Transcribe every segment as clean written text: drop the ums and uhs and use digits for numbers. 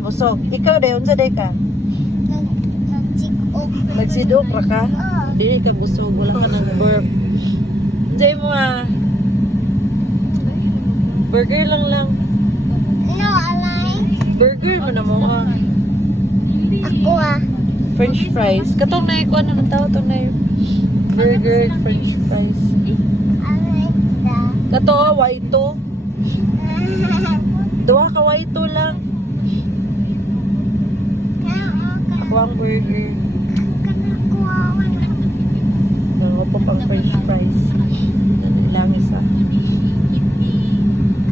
busog. Ikaw de, unsa day ka? Nag-check-up. Nagsidok ra ka? Oo. Dili ka busog, wala ka nang burp. Unsay mo burger lang. No, alay. Burger mo na mo Ako French fries. Katong na ko ano nang tawag to na burger, French fries. Alay da. Kato white Duha ka white lang. Ako ang burger. Ako po pang French fries. Ano lang isa.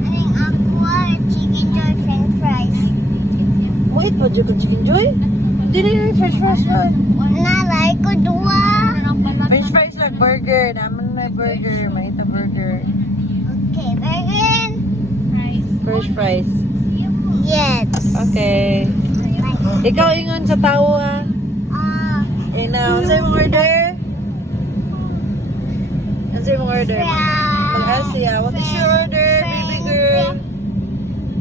Aling aqua, chicken joy, french fries. Wait, pa dyan ka chicken joy? Dili yung French fries lang. Nalay ko dua. French fries lang, burger. Naman may burger. May ita burger. Okay, burger. French fries. Yes. Okay. Ikaw ingon sa tao ha. Now, sa'yo mong order? Ano sa'yo mong order? Mag-Asia. What is your order, baby girl?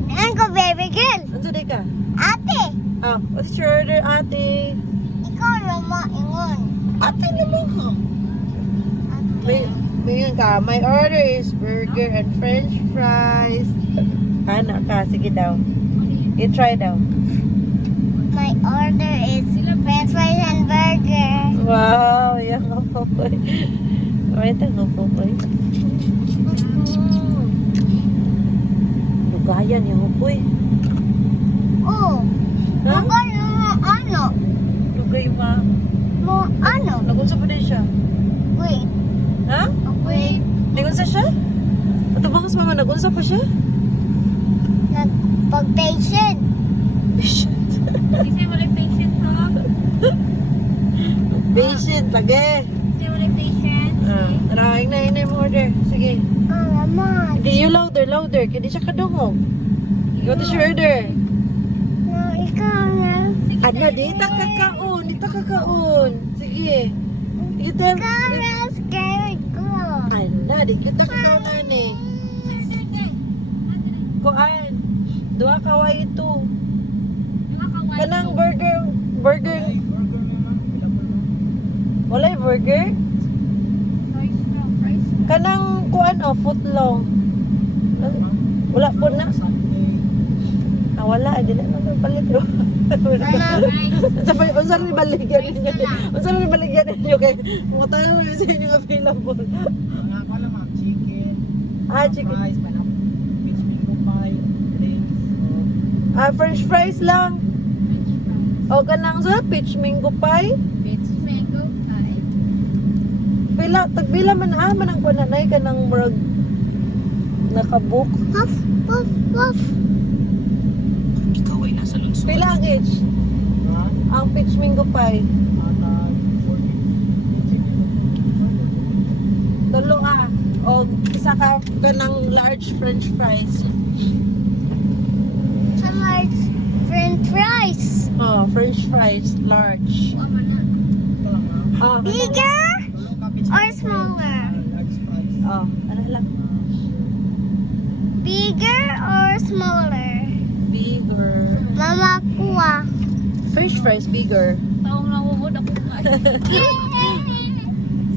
Ano ko, baby girl? Ano sa'yo ka? Ate, Ah, what is your order, ate? ikaw naman ingon. Ate naman ka. Ate. May ka. My order is burger and French fries. Ana ka, sige daw. You try daw. My order is french fries and burger. Wow, yan nga po po. Wait, nga po po. Lugayan yan po eh. Oh, Ha? ano? Lugay ma. Mo ano? Nagunsa pa din siya. Wait, Ha? wait. Nagunsa siya? Atubang sa mama, nagunsa pa siya? Nagpag-patient. Patient. Kasi wala patient ha? Patient, lagi. Kasi wala patient? Taraing na yung order. Sige. Alaman. Hindi, you louder. Kaya di siya kadungog. What is your order? No, ikaw na. Ano, dito kakaon. Sige. Dito. Ikaw na scared ko. Ano, dito kakaon eh. Kuan. Dua kaway ito. Kanang burger. Walay burger? Kanang kuan foot long. Wala po na. Wala, hindi na palit. Unsa rin baligyan ninyo? Unsa rin baligyan ninyo kay mga tanong sa inyo available. Mga ko lang ma'am, chicken, Chicken. fries, fish mango pie, drinks, French fries lang. O kanang sa peach mango pie. It's mango pie. Tagbila man ang kunanay kanang murag nakabook. Puff, puff, puff. ikaw ay nasa lungsod. Pila ang each? Ang peach mango pie. Tulo o isa ka kanang large French fries. A large french fries. French fries large. Bigger or smaller? Ano lang? Bigger or smaller? Bigger. Mama kuha. French fries bigger. Taong nangungod ako pa.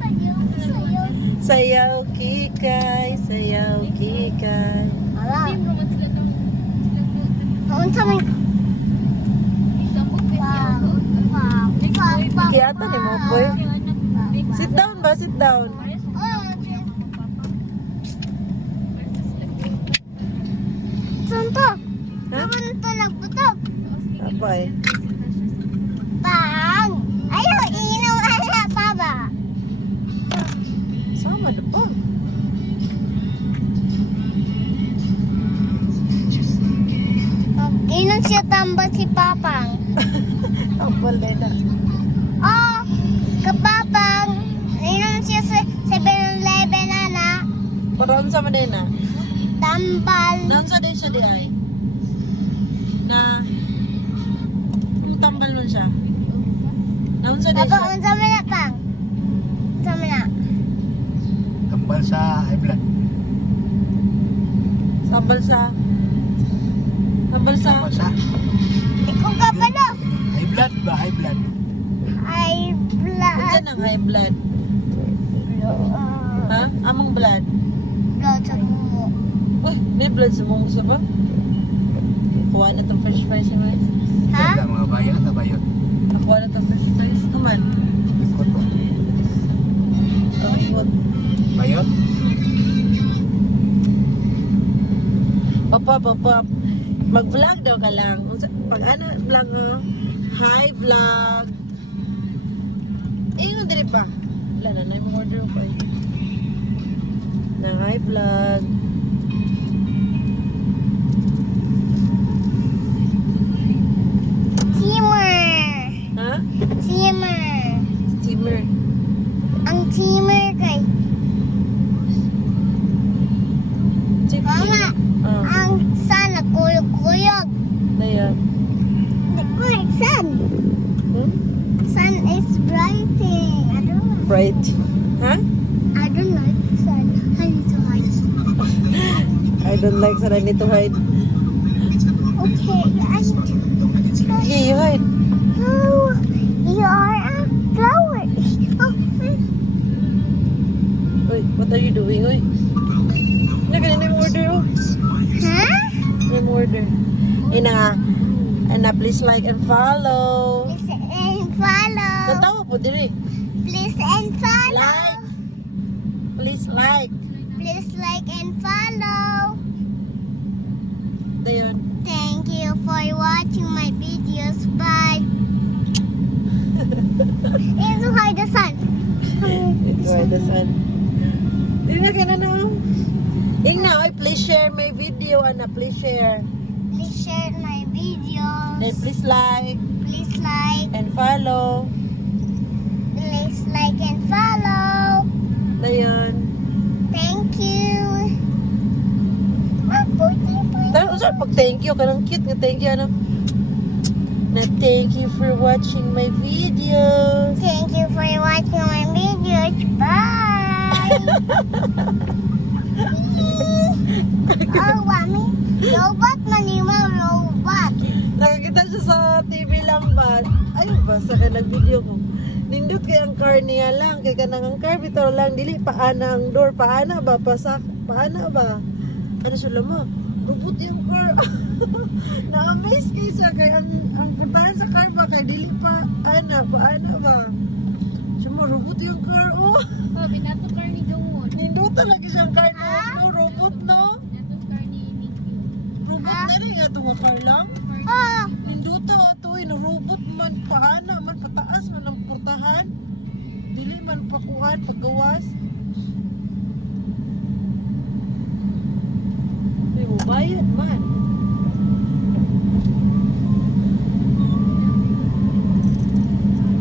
Sayo, sayo. Sayaw kikay. Ala. Siyempre mo sila to. Unsa man? Kiyata ni mo boy. Sit down ba? Sit down. Santo. Ha? Naman ito nagputok. Apay. Pang. Ayaw, inom ala pa ba? Sama na po. Inom siya tambal si Papang. Apal na. Oh, kapapang. Inom siya sa 7-Eleven na. Parang sa man na. Tambal. Naon sa din siya di ay? Na tambal nun siya. Naon sa din Baba, siya? unsa man na pang? Unsa man na? Tambal sa high blood. Tambal sa Tambal sa blood? Ha? Among blood? Blood sa mumu. Uy, may blood sa mong isa ba? Kuha na itong fresh fries naman. Ha? Sa mga bayan na bayot. Kuha na itong fresh fries. Kuman. Ikot po. Ang Bayot? Pop. Mag-vlog daw ka lang. Pag ano, vlog mo. Hi, vlog. Ingon diri pa. Wala na, may order ko eh. Na hi, vlog. Steamer. Ha? Steamer. Steamer. Ang steamer kay Mama, Ah, ang sun nagkuyog-kuyog. na yan. Nagkuyog sun. Hmm? Sun is brighting. I don't like. Bright. Ha? I don't like sun. I need to hide. I don't like that I need to hide. Okay, I need to. Okay, you hide. Oh, you are a flower. Oh, Uy, what are you doing? Uy. Nagano yung order oh. huh? Yung order. Ina, please like and follow. Please and follow. Natawa po diri. Please and follow. Like. Please like. Please like and follow. Dayon. Thank you for watching my videos. Bye. It's hide the sun. Enjoy the sun. Dili na ka na no. Ingna, oy, please share my video, Ana. Please share. Please share my videos. Then please like Please like. and follow. Please like and follow. Dayon. Thank you. Mabuti po. Dahil usap pag thank you, kanang cute nga thank you, ano? Na thank you for watching my videos. Thank you for watching my videos. Bye. Oh, Mami. Robot manima, robot. Nakakita siya sa TV lang ba? Ayun ba, sa kanang video ko. Nindot kay ang car niya lang. Kay kanang ang car, bitaw lang. Dili, paana ang door. Paana ba? Pasak. Paana ba? Ano sila mo? Robot yung car. Na-amaze kayo siya. Kaya ang puntahan sa car ba? Kaya dili pa. Paana ba? Siya mo, robot yung car. Oh, Oh, binato car ni Jungwon. nindot talaga siyang car no? Robot, no? Binato car ni Nikki. Robot na rin. Ito mo car lang. Oh, Ninduto ato na robot man paana man pataas man ang portahan. Dili man pakuan paggawas. Ay mo bayad man.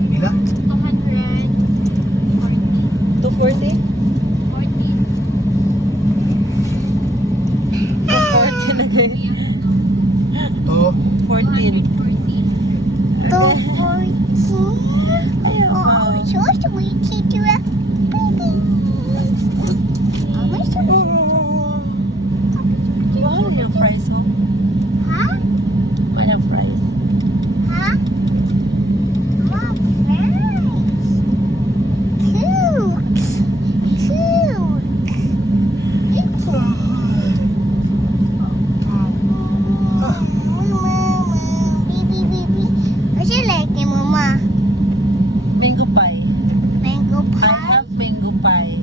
Ila? 240. 240? 40. 240 na guys. To. 14. 140. 214. Oh, so sweet to a baby. Oh, my so Mahal yung fries mo. Huh? Mahal yung fries. Huh? Wow, nice. Cute. Cute. Baby, baby. What's your like, Mama? Mango pie. Mango I pie? have mango pie.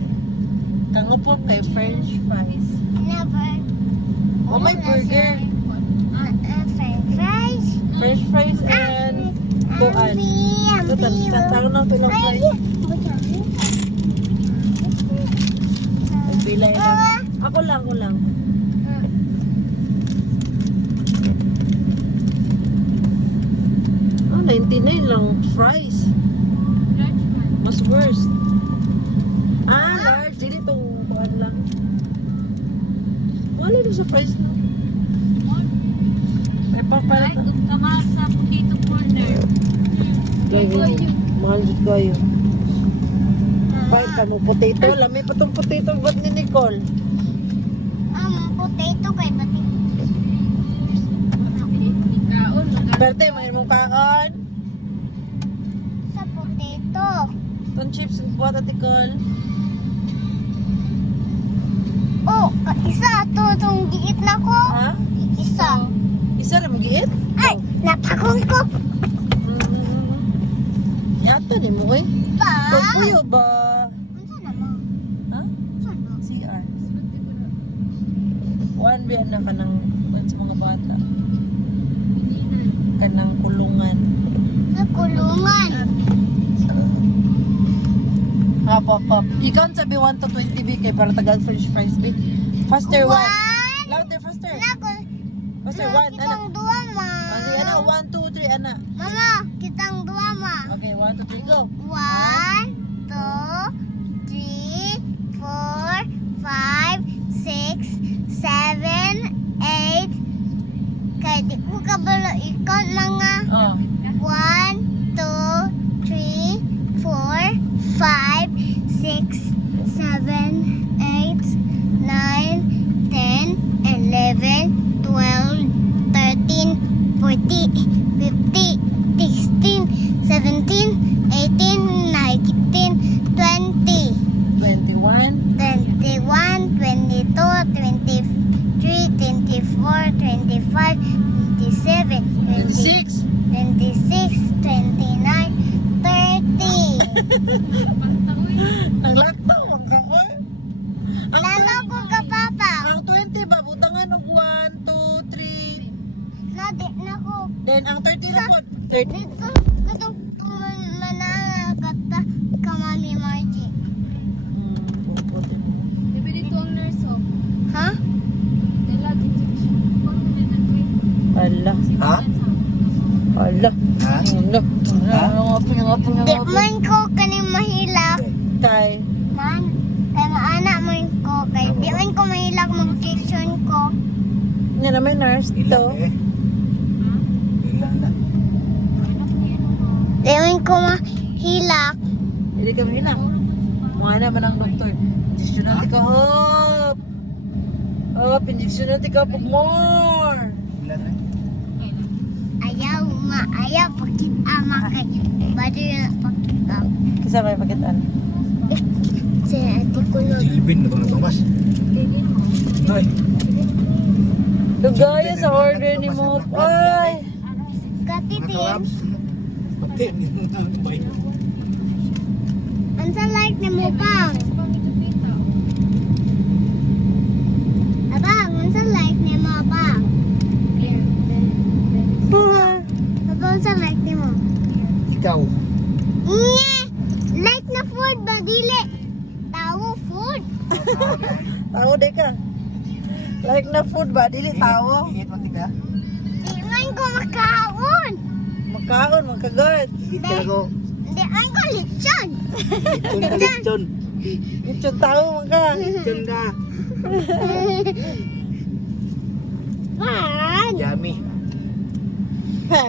Kangupop kay french fries. Never. Oh, my burger. French fries. French fries and kuan. Ito, tanong na ito lang fries. Bilay lang. Ako lang. Ah, 99 lang fries. Large man. Mas worst. Ah, large. Hindi itong kuhan lang. Wala din sa fries na. May papala Ay, kamahal sa potato corner. Mahal dito kayo. Bite ka mo potato. Lami pa itong potato ba't ni Nicole? Potato kay pati. Kaon, Berte, may mong kaon. Sa potato. Ton chips, what article? Oh, isa. Itong giit na ko. Ha? Isa. Isa na magiit? Ay, napakong ko. Yata ni mo eh. Pa. Pagpuyo ba? Ano naman? Ha? Saan? CR. One ba na kanang sa mga bata? Kanang kulungan. Sa kulungan. Hop. Ikaw sabi 1 to 20 big kay para tagal french fries big. Faster 1. One. Louder, faster. Nako. Faster 1, Kitang anak. dua, ma. Kasi ano, 1, 2, 3, anak. Mama, kitang dua, ma. Okay, 1, 2, 3, go. 1, 2, 3, 4, 5, 6, 7, 8. Kaya di ko kabalo i-count mga Oh. 1, 2, 3, 4, 5, 6, 7, 8, 9, 10, 11, 12, 13, 14, 15, 16, 17, 18, 19, 20. 21, 21, 22, 23, 24, 25, 27, 26. 26, 29, 30. Ang laktaw, magkakoy. Lalo ko ka, Papa. Ang 20 ba, butangan og 1, 2, 3. Nadi na ko. Then ang 30 na po. 30. Dito, katong manala kata ka, Mami Margie. Sabi dito ang nurse oh. Ha? Dala injection. Ala. Ha? Ala. Ha? Ala. Ha? Di man ko kaning mahilak. Kay. Man, kay maana man ko. Kay di man ko mahilak mag-injection ko. Yan na may nurse Ilang dito. eh. Ilang na. Di man ko mahilak. Hindi kami lang. Mga naman ang doktor. Injection natin ka, hop. Hop, injection natin ka, pag more. Ilang na. Ayaw pakit ama kay. Bado yung pakit am. Kisa may pakitaan. Si ate ko lang. Silipin na ito na Thomas. Noy. Lugaya sa order ni mo. Ay. Katitin. Makalabs. Pati, hindi mo na kumain. Ang sa like ni mo pang. Abang, ang sa like ni mo pang. Abang sa like ni mo. Ikaw. Nye! Like na food ba dili? Tawo food. Tawo de ka. Like na food ba? Dili tawo. Ingit mo tika. Di man ko makaon. Makaon, magkagod. Ingit ka ko. Di man ko lechon. Lechon ka, lechon. Ito tawo man ka. Lechon ka. Man! Yummy. He?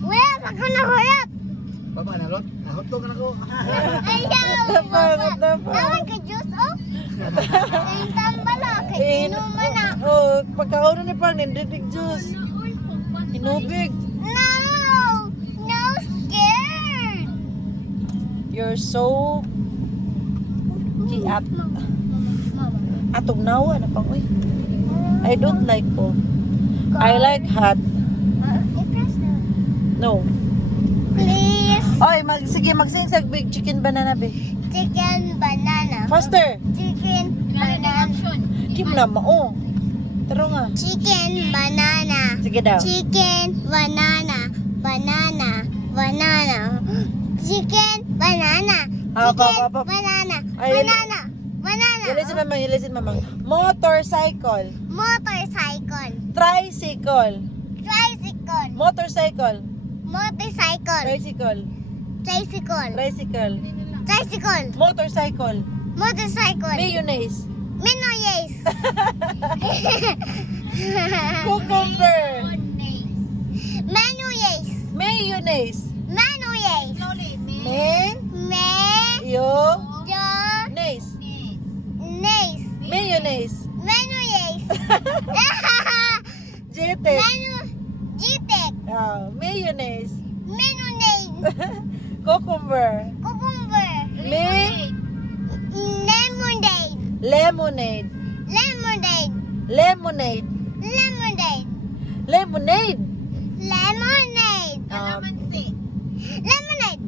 Wala pa ko na huyat. Baba, nalot. Nahotog na ko. Ayaw! Tapa, tapa. Naman ka juice oh. Kay tambala, kay inuman na. Oh, pagkaon ni pa nindidig juice. Inubig. No! No scared! You're so kiat. Mama. Atong nawa na pang uy. I don't like cold. I like hot. I-press na. No. Please. Oy, sige magsingsag big chicken banana big. Chicken banana. Faster. Chicken banana. Kim na mao. Taro nga. Chicken banana. Sige daw. Chicken banana. Banana. Banana. Chicken banana. Hop, hop, Chicken hop, hop. banana. Ay, Banana. Banana. Yelisin mamang. Motorcycle. Motorcycle. Tricycle. Tricycle. Motorcycle. Motorcycle. Tricycle. Tricycle. Tricycle. Tricycle. Motorcycle. Motorcycle. Mayonnaise. Minoyes. Cucumber. Manoyes. Mayonnaise. Manoyes. May. Me. Yo. Jo. Nace. Nace. Mayonnaise. Manoyes. Jete. Manu. Jitek. Mayonnaise. Mayonnaise. Cucumber. Cucumber. Lemonade. Lemonade. Lemonade. Lemonade. Lemonade. Lemonade. Lemonade. Lemonade.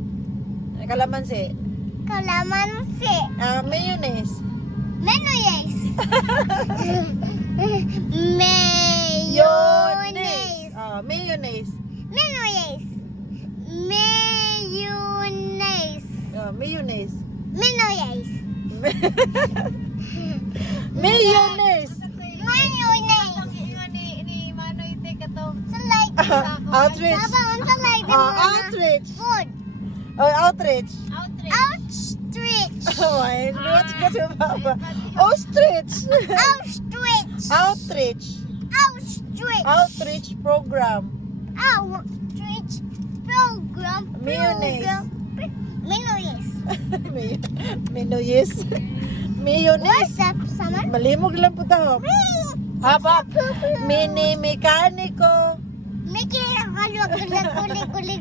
Kalamansi. Kalamansi. Mayonnaise. Mayonnaise. Mayonnaise. Mayonnaise. Mayonnaise. Mayonnaise. Mayonnaise. Mayonnaise. Mayonnaise. Outreach. Outreach. Food. Outreach. Outreach. Oh, I what kasi baba. Ostrich. Outreach. Outreach. Outreach. Outreach program. Outreach program. Mayonnaise. Mayonnaise. Mayonnaise. Mayonnaise. What's up, Summer? Malimog lang po tayo. Haba. Mini mekaniko. Mickey, guli.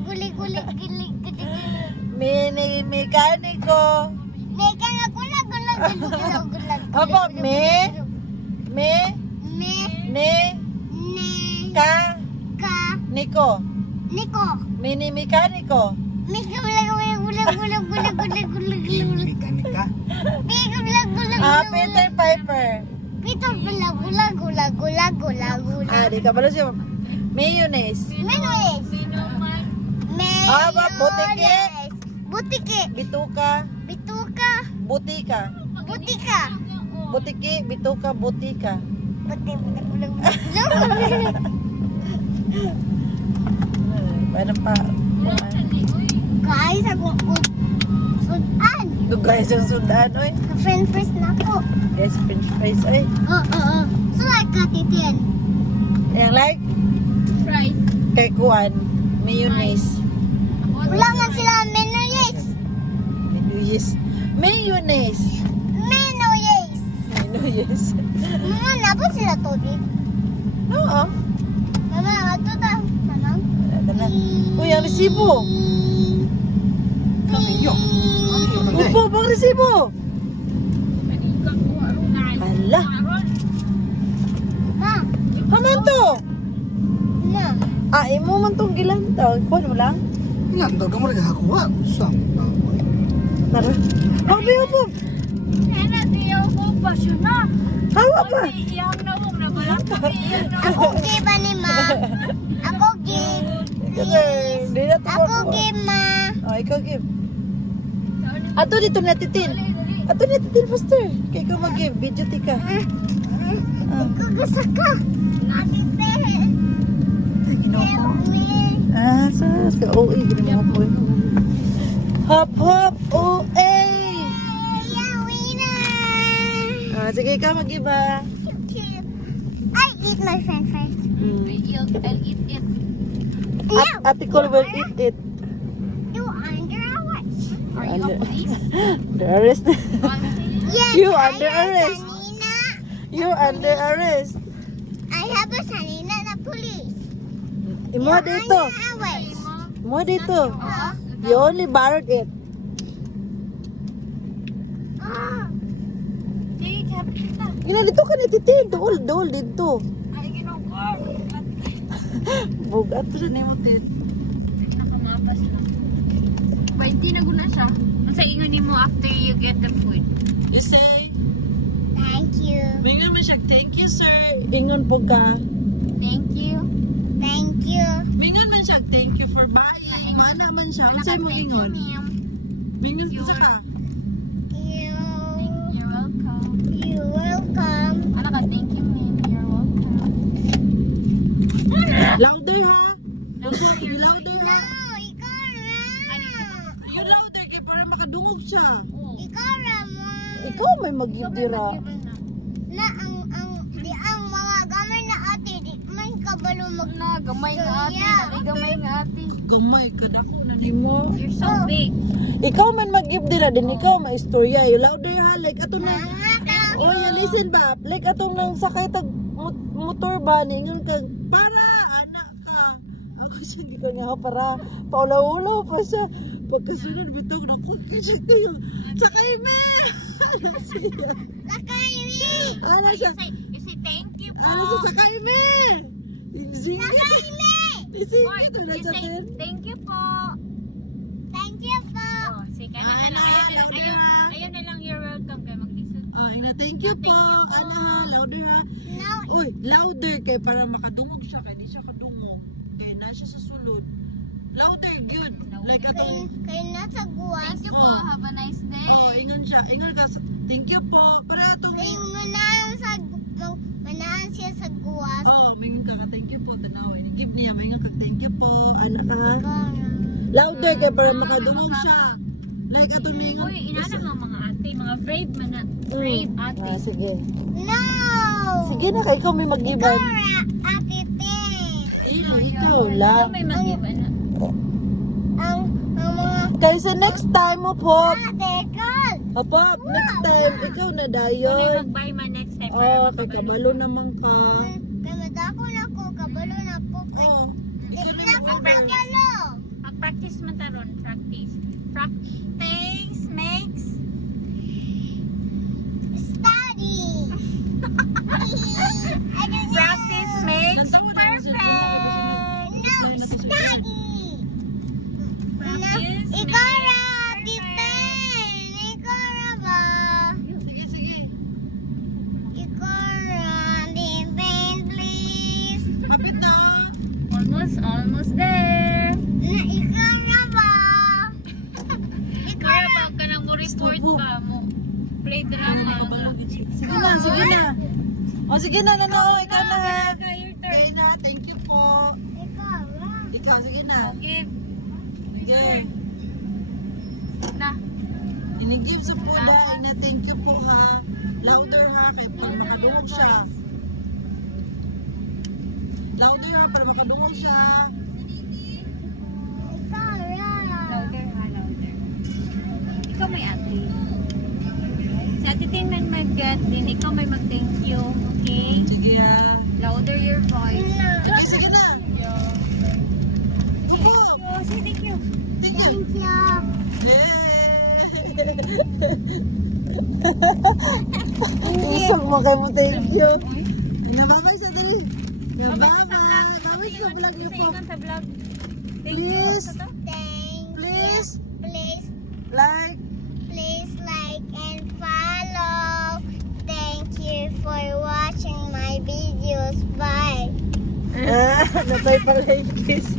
Mini mekaniko. Haba. Me. Ka. Niko. Nico. Mini mekaniko. Mickey, Mekanika. Peter Piper. Peter, gula. Di ka balo siya. Mayonnaise. Mayonnaise. Haba. Butiki. Butiki. Bituka. Bituka. Butika. Butika. Butiki. Bituka. Butika. Parang pa. Guys, ako sudan. Guys, yung sudan, oy. French fries na ako. Yes, french fries, oy. So, like katitin. Yung like, Fries. kay Kuan, mayonnaise. Wala man sila mayonnaise. Mayonnaise. Mayonnaise. Mayonnaise. Mayonnaise. Mama, napon sila tubig. Oo. Mama, ato ta. Mama. Uy, ang resibo. Yo. Upo, bang resibo. Ala. Ma. Haman to. Ma. Imo man tong gilantaw. Kuan mo lang. Yan, daw ka mo naghakuha. Sam. Tara. Habi, upo. Nana, diyo ko pa siya na. Hawa pa. Iyang na mo na balang iyan na. Ako give ni ma. Ako give. Kasi, di na to. Ako give ma. Ikaw give. Ato dito natitin. Ato natitin, faster. Kaya ikaw mag-give. Video tika. Gusto ka. Help me. Sa OA. Ginawa po yun. Hop, hop, OA. Yeah, winner. Sige, ikaw mag-give ha. I eat my french fries. I'll eat it. No. Ate Cole will eat it. You under arrest. Are you a police? The arrest. Yes, You I under have arrest. Sanina. You're under arrest. I have a Sanina na police. Imo dito. Under arrest. Imo dito. Huh? You only borrowed it. Ah. Gina dito ka natitin. Dool dito. Ay, ginagawa. Bugat to sa nimo tit. Nakamapas na. Ba, hindi na guna siya. Masa ingon mo after you get the food. You say, Thank you. mingon man siya, thank you sir. Ingon po ka. Thank you. Thank you. Mingon man siya, thank you for buying. Mana man siya. Ano sa'yo mo ingon? Mingon sa ka. You're welcome. You're welcome. Ano ka, thank you, ma'am. You're welcome. Louder ha. Louder, you're Louder No, ha. ikaw na. You louder kay para makadungog siya. Ikaw na mo. Ikaw may mag-give dira. Na ang mga gamay na ate, di man kabalo mag Na, gamay nga ate. Dali, gamay nga ate. Gamay ka dako na di mo. You're so big. Ikaw man mag-give dira din ikaw maistorya. You louder ha. Like ato na. mga tao. Oh, yeah, listen ba? Like atong nang sakay tag motor ba ningon kag para anak ka. Ako siya hindi ko nga para paulaw-ulaw pa siya. Pagkasunod bitog na ko Check tayo. Sakay me! Ano siya? Sakay me! Ano siya? You say thank you po. Ano siya? Sakay me! Singit. Sakay me! Or Singit. Wala you siya say din. thank you po. Thank you po. Oh, say ka na Ah, lang. louder, ah. Ayaw na lang you're welcome kay maglisod. Ina, thank you po. Thank you po. Ano ha? Louder ha? No, Uy, louder kay para makadungog siya kay di siya kadungog. Kay na siya sa sulod. Louder, good. Like atong kayo nasa guwas. Thank you po. Oh. Have a nice day. ingon siya. Ingon ka. Thank you po. Para atong Kayo manaan siya sa guwas. mingon ka. Thank you po. Tanawin. Give niya. Mingon ka. Thank you po. Ano ka ha? Ikaw na. Louder kay para makadungog siya. Like atong mingon. Uy, inana mga ate, mga brave man na. Brave ate. Sige. No! Sige na kay ikaw may mag-giban. Cora, Ate Ting. Ikaw lang. May mag-iba na. Ang mga Kaya sa next time mo po. ate, girl. Hapap, next time ikaw na Kung dayon. mag-buy man next time. Oh, kay kabalo naman ka. Kaya madako na ko, kabalo na ko. Oh, Di ikaw na na ko mag-practice. kabalo. Mag-practice man taron. Practice. Practice makes Study. I don't know. practice makes Lantaw na perfect. No, study. Practice Ikara, makes Tipen. Ikara ba? Sige, sige. Ikara, Tipen, please. Kapit na. Almost there. Na ikara ba? Kaya ba ka nang mo report Stop. ba mo? Play drama. Sige na, sige na. O sige na, Nano, ikaw na ha. Your turn. Okay na, thank you po. Ikara. Ikaw, sige na. Give. Sige. Na. Inigib sa po dahil na thank you po ha. Louder ha, kaya para makadungog siya. Louder ha, para makadungog siya. Ikara. Louder ha, louder. Ikaw may ate. Sa ate Tin man mag-get din, ikaw may mag-thank you. Okay? Sige ha. Louder your voice. Okay, sige na. Sige po. Say thank you. Thank you. Thank you. Isang mo kayo mo, thank you. Namamay sa dali. Namamay. Mamay sa vlog niyo po. Sa vlog. Thank you. Please. Sa to? Thank Please, Please, like. please like and follow. Thank you for watching my videos. Bye. Natay pala yung kiss.